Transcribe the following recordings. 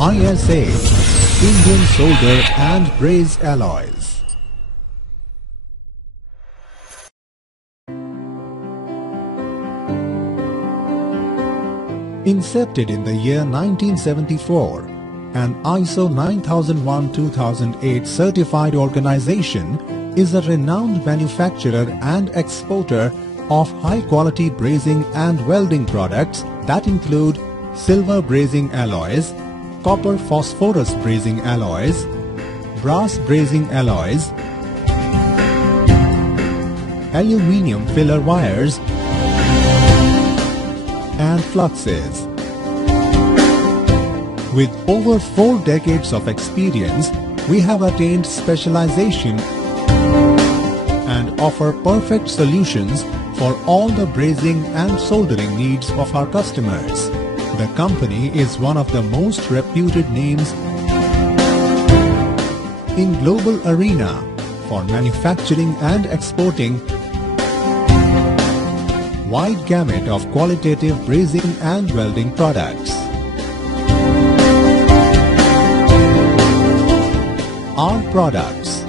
ISA, Indian Solder and Braze Alloys. Incepted in the year 1974, an ISO 9001-2008 certified organization is a renowned manufacturer and exporter of high-quality brazing and welding products that include silver brazing alloys, copper phosphorus brazing alloys, brass brazing alloys, aluminium filler wires, and fluxes. With over 4 decades of experience, we have attained specialization and offer perfect solutions for all the brazing and soldering needs of our customers. The company is one of the most reputed names in global arena for manufacturing and exporting wide gamut of qualitative brazing and welding products. Our products: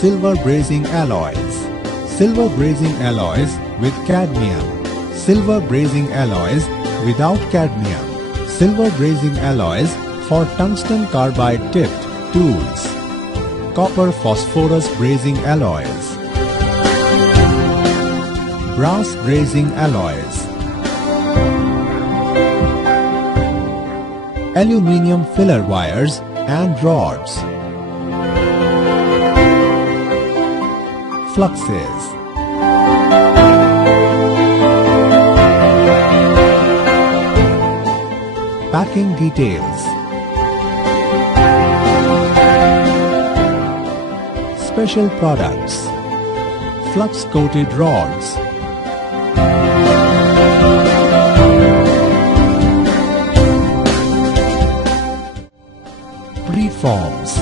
silver brazing alloys, silver brazing alloys with cadmium, silver brazing alloys without cadmium, silver brazing alloys for tungsten carbide tipped tools, copper phosphorus brazing alloys, brass brazing alloys, aluminium filler wires and rods, fluxes, packing details, special products, flux-coated rods, preforms,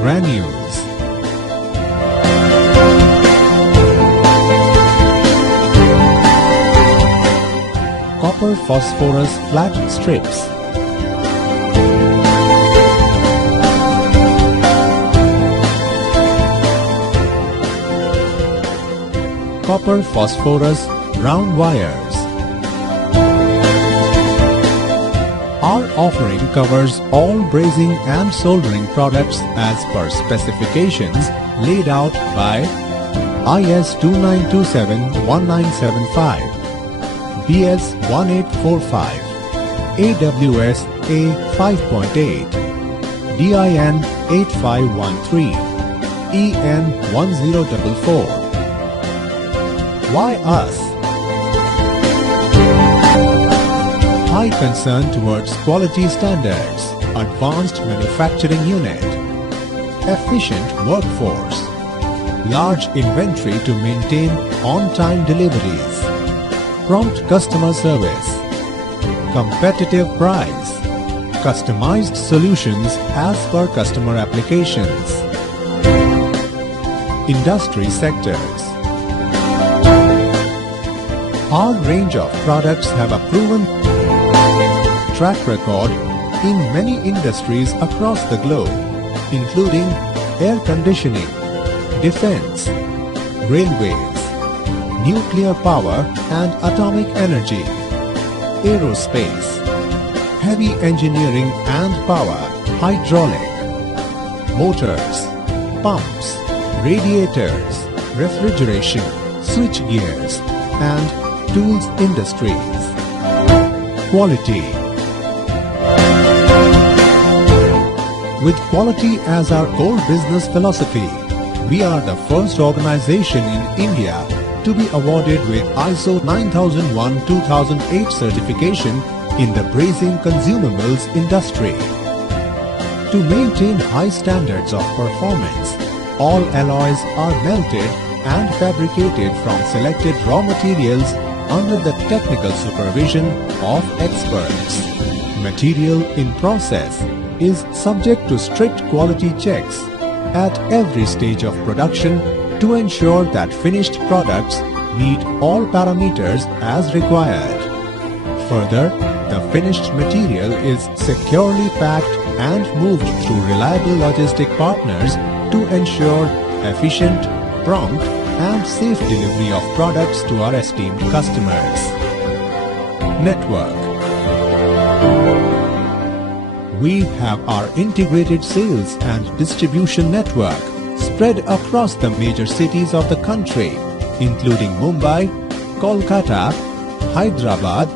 granules, copper phosphorus flat strips, copper phosphorus round wires. Our offering covers all brazing and soldering products as per specifications laid out by IS 2927-1975, BS 1845, AWS A5.8, DIN 8513, EN 1044. Why us? High concern towards quality standards, advanced manufacturing unit, efficient workforce, large inventory to maintain on-time deliveries, prompt customer service, competitive price, customized solutions as per customer applications, industry sectors. Our range of products have a proven track record in many industries across the globe, including air conditioning, defense, railways, nuclear power and atomic energy, aerospace, heavy engineering and power, hydraulic, motors, pumps, radiators, refrigeration, switch gears and tools industries. Quality. With quality as our core business philosophy, we are the first organization in India to be awarded with ISO 9001-2008 certification in the brazing consumables industry. To maintain high standards of performance, all alloys are melted and fabricated from selected raw materials under the technical supervision of experts. Material in process is subject to strict quality checks at every stage of production to ensure that finished products meet all parameters as required. Further, the finished material is securely packed and moved through reliable logistic partners to ensure efficient, prompt and safe delivery of products to our esteemed customers. Network. We have our integrated sales and distribution network spread across the major cities of the country, including Mumbai, Kolkata, Hyderabad,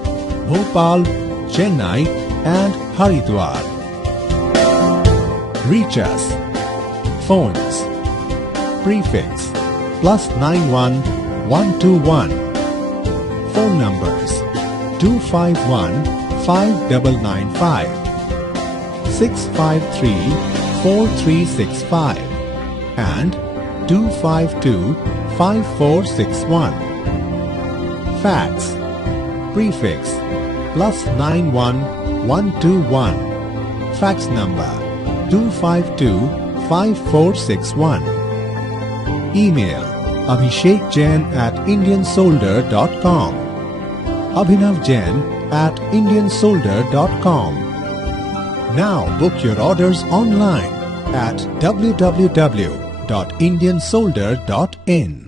Bhopal, Chennai and Haridwar. Reach us. Phones. Prefix +91 121. Phone numbers 251 5995, 653 4365 and 252 5461. Fax. Prefix +91 121. Fax number 252 5461. Email abhishekjain@indiansolder.com, abhinavjain@indiansolder.com. Now book your orders online at www.indiansolder.in.